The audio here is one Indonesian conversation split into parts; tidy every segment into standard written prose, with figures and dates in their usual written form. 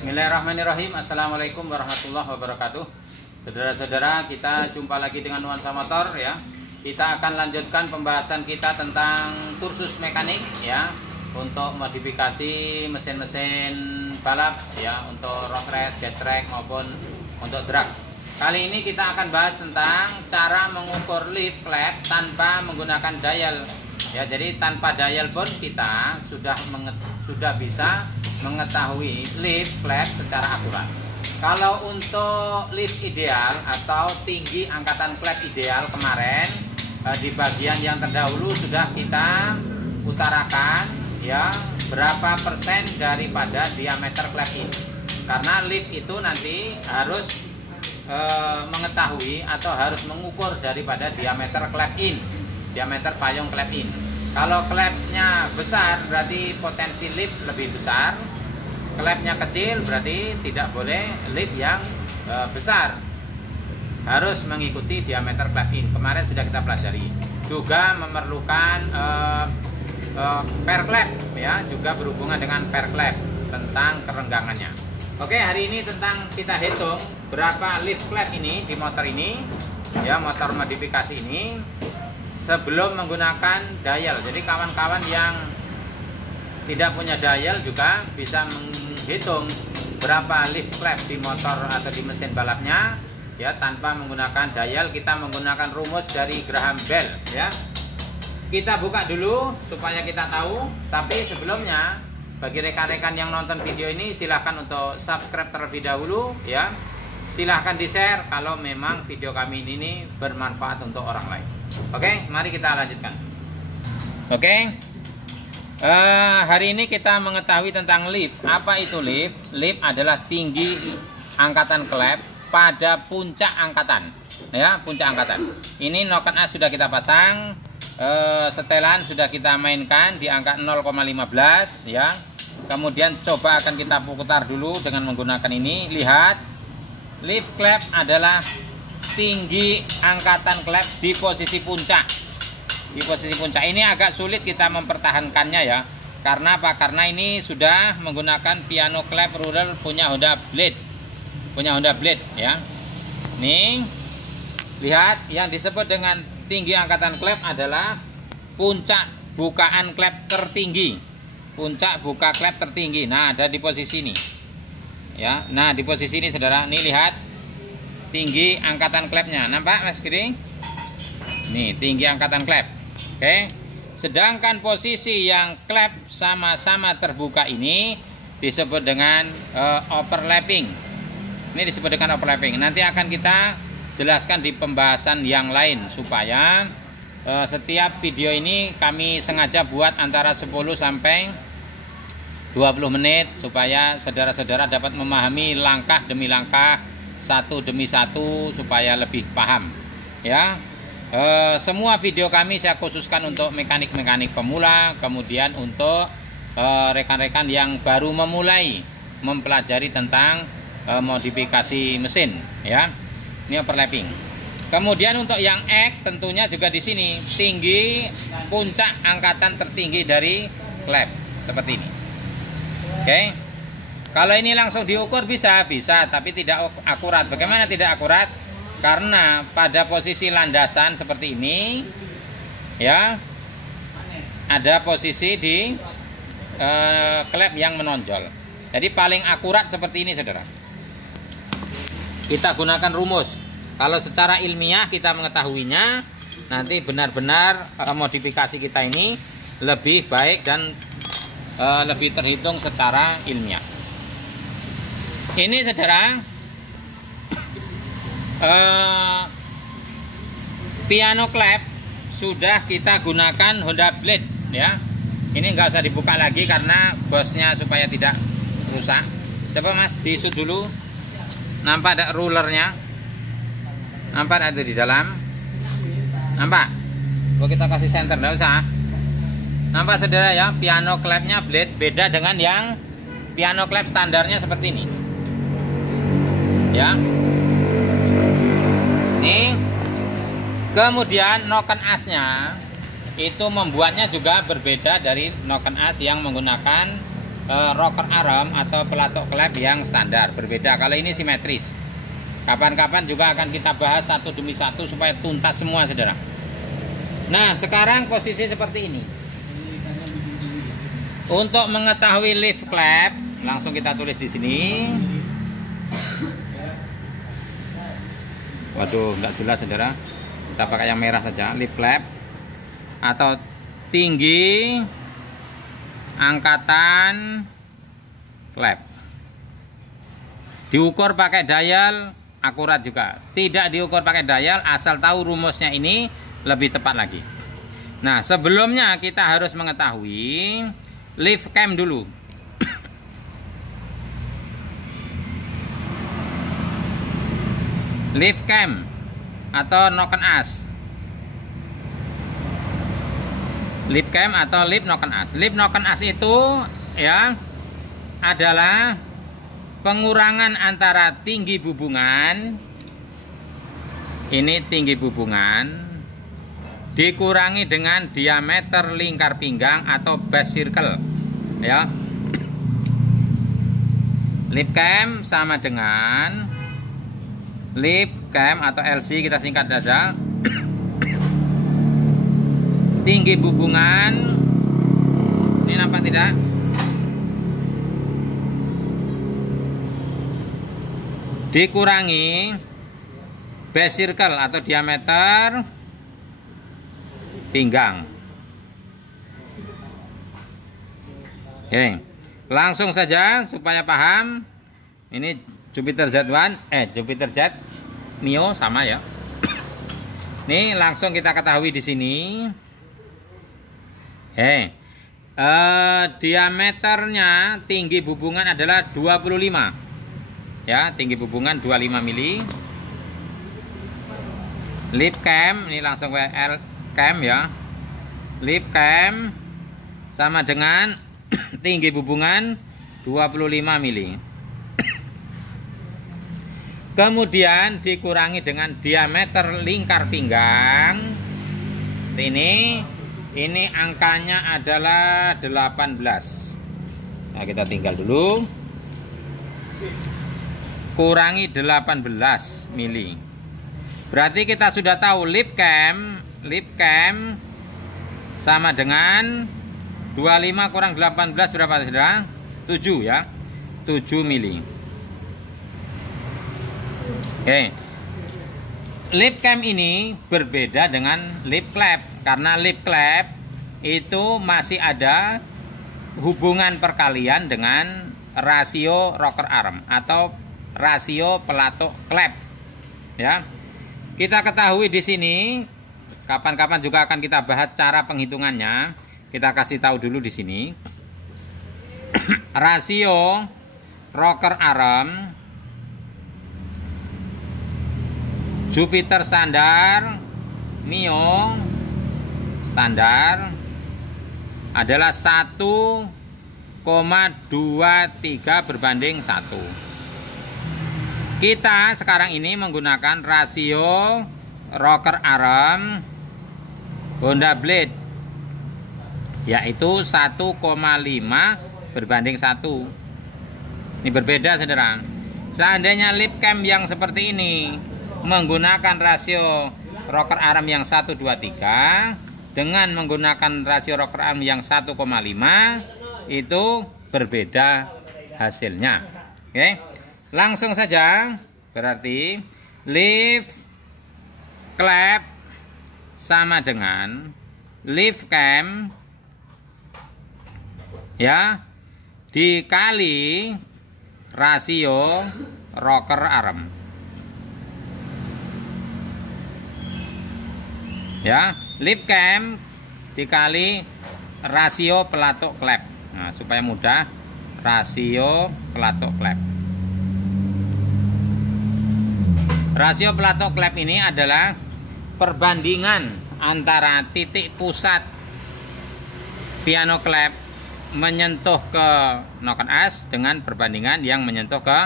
Bismillahirrahmanirrahim. Assalamualaikum warahmatullahi wabarakatuh. Saudara-saudara, kita jumpa lagi dengan Nuansa Motor ya. Kita akan lanjutkan pembahasan kita tentang kursus mekanik ya, untuk modifikasi mesin-mesin balap ya, untuk road race, gas track maupun untuk drag. Kali ini kita akan bahas tentang cara mengukur lift klep tanpa menggunakan dial. Ya, jadi tanpa dial pun kita sudah bisa mengetahui lift klep secara akurat. Kalau untuk lift ideal atau tinggi angkatan klep ideal kemarin, di bagian yang terdahulu sudah kita utarakan ya, berapa persen daripada diameter klep ini. Karena lift itu nanti harus mengetahui atau harus mengukur daripada diameter klep in, diameter payung klep in. Kalau klepnya besar berarti potensi lift lebih besar. Klepnya kecil berarti tidak boleh lift yang besar, harus mengikuti diameter klep in. Kemarin sudah kita pelajari. Juga memerlukan per klep ya, juga berhubungan dengan per klep tentang kerenggangannya. Oke, hari ini tentang kita hitung berapa lift klep ini di motor ini ya, motor modifikasi ini sebelum menggunakan dial. Jadi kawan-kawan yang tidak punya dial juga bisa menghitung berapa lift klep di motor atau di mesin balapnya ya, tanpa menggunakan dial. Kita menggunakan rumus dari Graham Bell ya. Kita buka dulu supaya kita tahu, tapi sebelumnya bagi rekan-rekan yang nonton video ini silahkan untuk subscribe terlebih dahulu ya. Silahkan di-share kalau memang video kami ini bermanfaat untuk orang lain. Oke, mari kita lanjutkan. Oke, hari ini kita mengetahui tentang lift. Apa itu lift? Lift adalah tinggi angkatan klep pada puncak angkatan ya, puncak angkatan. Ini noken as sudah kita pasang, setelan sudah kita mainkan di angka 0,15 ya. Kemudian coba akan kita putar dulu dengan menggunakan ini. Lihat, lift klep adalah tinggi angkatan klep di posisi puncak. Di posisi puncak ini agak sulit kita mempertahankannya ya. Karena apa? Karena ini sudah menggunakan piano klep ruler punya Honda Blade. Punya Honda Blade ya. Nih, lihat, yang disebut dengan tinggi angkatan klep adalah puncak bukaan klep tertinggi. Puncak buka klep tertinggi. Nah, ada di posisi ini. Ya, nah di posisi ini saudara, nih lihat tinggi angkatan klepnya, nampak Mas Giri? Nih tinggi angkatan klep. Oke. Sedangkan posisi yang klep sama-sama terbuka ini disebut dengan overlapping. Ini disebut dengan overlapping. Nanti akan kita jelaskan di pembahasan yang lain supaya setiap video ini kami sengaja buat antara 10 sampai 20 menit supaya saudara-saudara dapat memahami langkah demi langkah, satu demi satu, supaya lebih paham ya. Semua video kami saya khususkan untuk mekanik-mekanik pemula, kemudian untuk rekan-rekan yang baru memulai mempelajari tentang modifikasi mesin ya. Ini overlapping. Kemudian untuk yang X tentunya juga di sini tinggi puncak angkatan tertinggi dari klep seperti ini. Oke. Kalau ini langsung diukur bisa, tapi tidak akurat. Bagaimana tidak akurat? Karena pada posisi landasan seperti ini ya, ada posisi di klep yang menonjol. Jadi paling akurat seperti ini saudara. Kita gunakan rumus. Kalau secara ilmiah kita mengetahuinya, nanti benar-benar modifikasi kita ini lebih baik dan lebih terhitung secara ilmiah. Ini saudara, piano klep sudah kita gunakan Honda Blade ya. Ini enggak usah dibuka lagi karena bosnya supaya tidak rusak. Coba Mas disut dulu. Nampak ada rulernya? Nampak ada di dalam? Nampak? Kalau kita kasih senter enggak usah. Nampak saudara ya, piano klepnya Blade beda dengan yang piano klep standarnya seperti ini. Ya. Nih. Kemudian noken asnya itu membuatnya juga berbeda dari noken as yang menggunakan rocker arm atau pelatuk klep yang standar, berbeda. Kalau ini simetris. Kapan-kapan juga akan kita bahas satu demi satu supaya tuntas semua, saudara. Nah, sekarang posisi seperti ini. Untuk mengetahui lift klep, langsung kita tulis di sini. Waduh, nggak jelas, saudara. Kita pakai yang merah saja. Lift klep atau tinggi angkatan klep. Diukur pakai dial, akurat juga. Tidak diukur pakai dial, asal tahu rumusnya ini lebih tepat lagi. Nah, sebelumnya kita harus mengetahui lift cam dulu. Lift cam atau noken as. Lift cam atau lift noken as. Lift noken as itu ya adalah pengurangan antara tinggi bubungan, ini tinggi bubungan, dikurangi dengan diameter lingkar pinggang atau base circle, ya. Lift cam sama dengan lift cam atau LC, kita singkat saja. Tinggi bubungan, ini nampak tidak? Dikurangi base circle atau diameter pinggang. Oke, langsung saja supaya paham. Ini Jupiter Z1, Jupiter Z Mio sama ya. Nih langsung kita ketahui di sini. Diameternya tinggi bubungan adalah 25. Ya, tinggi bubungan 25 mili. Lift cam, ini langsung ke L cam ya. Lift cam sama dengan tinggi bubungan 25 mili. Kemudian dikurangi dengan diameter lingkar pinggang. Ini angkanya adalah 18. Nah, kita tinggal dulu. Kurangi 18 mili. Berarti kita sudah tahu lift cam sama dengan 25 kurang 18 berapa, saudara? 7 ya. 7 mili. Oke. Lift cam ini berbeda dengan lift klep, karena lift klep itu masih ada hubungan perkalian dengan rasio rocker arm atau rasio pelatuk klep. Ya. Kita ketahui di sini, kapan-kapan juga akan kita bahas cara penghitungannya. Kita kasih tahu dulu di sini. Rasio rocker arm Jupiter standar, Mio standar adalah 1,23 berbanding 1. Kita sekarang ini menggunakan rasio rocker arm Honda Blade, yaitu 1,5 berbanding 1. Ini berbeda, saudara. Seandainya lift cam yang seperti ini menggunakan rasio rocker arm yang 1,23 dengan menggunakan rasio rocker arm yang 1,5, itu berbeda hasilnya. Oke, langsung saja. Berarti lift klep sama dengan lift cam ya dikali rasio rocker arm. Ya, lift cam dikali rasio pelatuk klep. Nah, supaya mudah, rasio pelatuk klep. Rasio pelatuk klep ini adalah perbandingan antara titik pusat piano klep menyentuh ke noken as dengan perbandingan yang menyentuh ke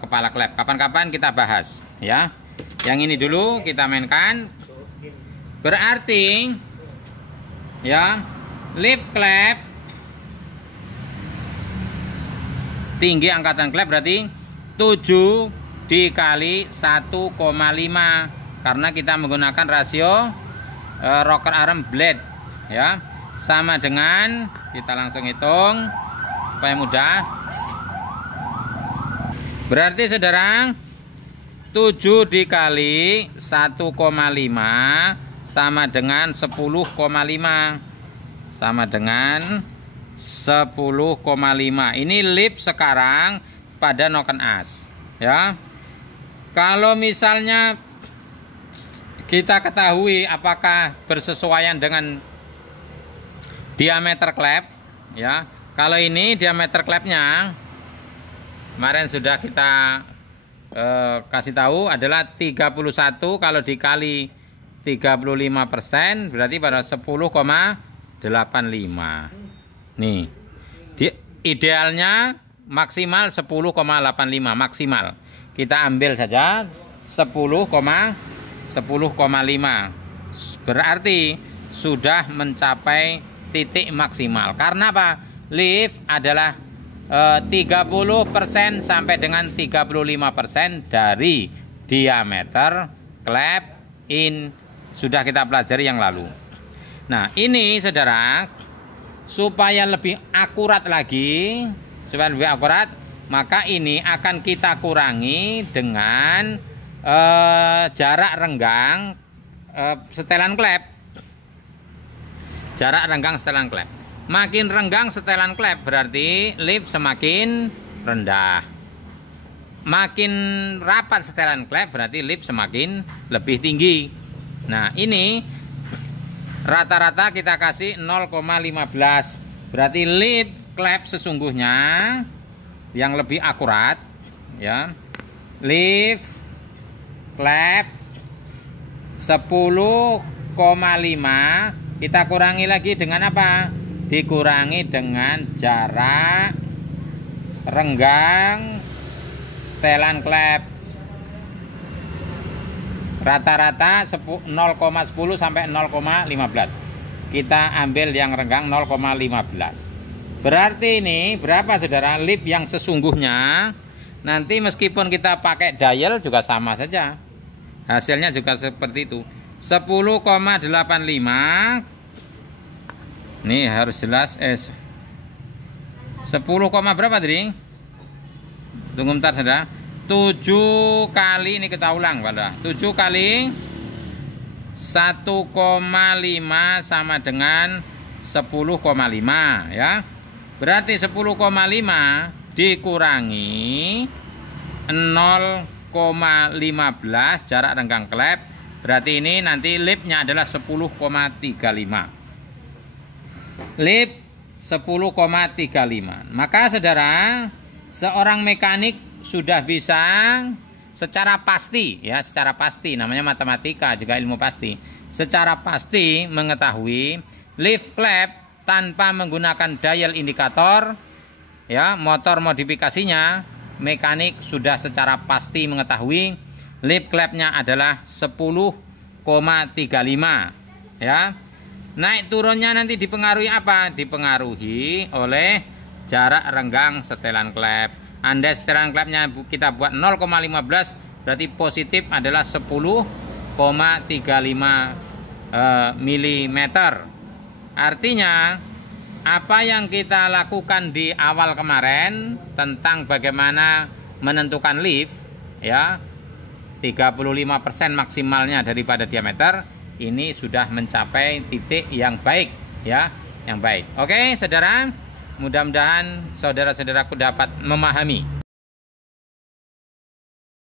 kepala klep. Kapan-kapan kita bahas ya. Yang ini dulu kita mainkan. Berarti ya lift klep tinggi angkatan klep berarti 7 dikali 1,5 karena kita menggunakan rasio rocker arm blade ya. Sama dengan, kita langsung hitung supaya mudah. Berarti saudara 7 dikali 1,5 sama dengan 10,5 sama dengan 10,5. Ini lip sekarang pada noken as ya. Kalau misalnya kita ketahui apakah bersesuaian dengan diameter klep ya. Kalau ini diameter klepnya kemarin sudah kita kasih tahu adalah 31, kalau dikali 35% berarti pada 10,85. Nih. Idealnya maksimal 10,85 maksimal. Kita ambil saja 10,5. Berarti sudah mencapai titik maksimal. Karena apa? Lift adalah 30% sampai dengan 35% dari diameter klep in, sudah kita pelajari yang lalu. Nah, ini saudara, supaya lebih akurat lagi, maka ini akan kita kurangi dengan jarak renggang setelan klep. Jarak renggang setelan klep. Makin renggang setelan klep berarti lip semakin rendah. Makin rapat setelan klep berarti lip semakin lebih tinggi. Nah, ini rata-rata kita kasih 0,15. Berarti lip klep sesungguhnya yang lebih akurat ya. Lip klep 10,5 kita kurangi lagi dengan apa? Dikurangi dengan jarak renggang setelan klep. Rata-rata 0,10 sampai 0,15. Kita ambil yang renggang 0,15. Berarti ini berapa saudara? Lip yang sesungguhnya nanti meskipun kita pakai dial juga sama saja. Hasilnya juga seperti itu. 10,85. Ini harus jelas 10, berapa tadi? Tunggu bentar saudara. 7 kali, ini kita ulang pada 7 kali 1,5 sama dengan 10,5 ya. Berarti 10,5 dikurangi 0,15 jarak renggang klep. Berarti ini nanti lipnya adalah 10,35. Lip 10,35. Maka saudara, seorang mekanik sudah bisa secara pasti ya, secara pasti, namanya matematika juga ilmu pasti. Secara pasti mengetahui lift klep tanpa menggunakan dial indikator ya, motor modifikasinya, mekanik sudah secara pasti mengetahui lip klepnya adalah 10,35 ya. Naik turunnya nanti dipengaruhi apa? Dipengaruhi oleh jarak renggang setelan klep. Andai setelan klepnya kita buat 0,15 berarti positif adalah 10,35 mm. Artinya apa yang kita lakukan di awal kemarin tentang bagaimana menentukan lift ya, 35% maksimalnya daripada diameter, ini sudah mencapai titik yang baik ya, yang baik. Oke saudara, mudah-mudahan saudara-saudaraku dapat memahami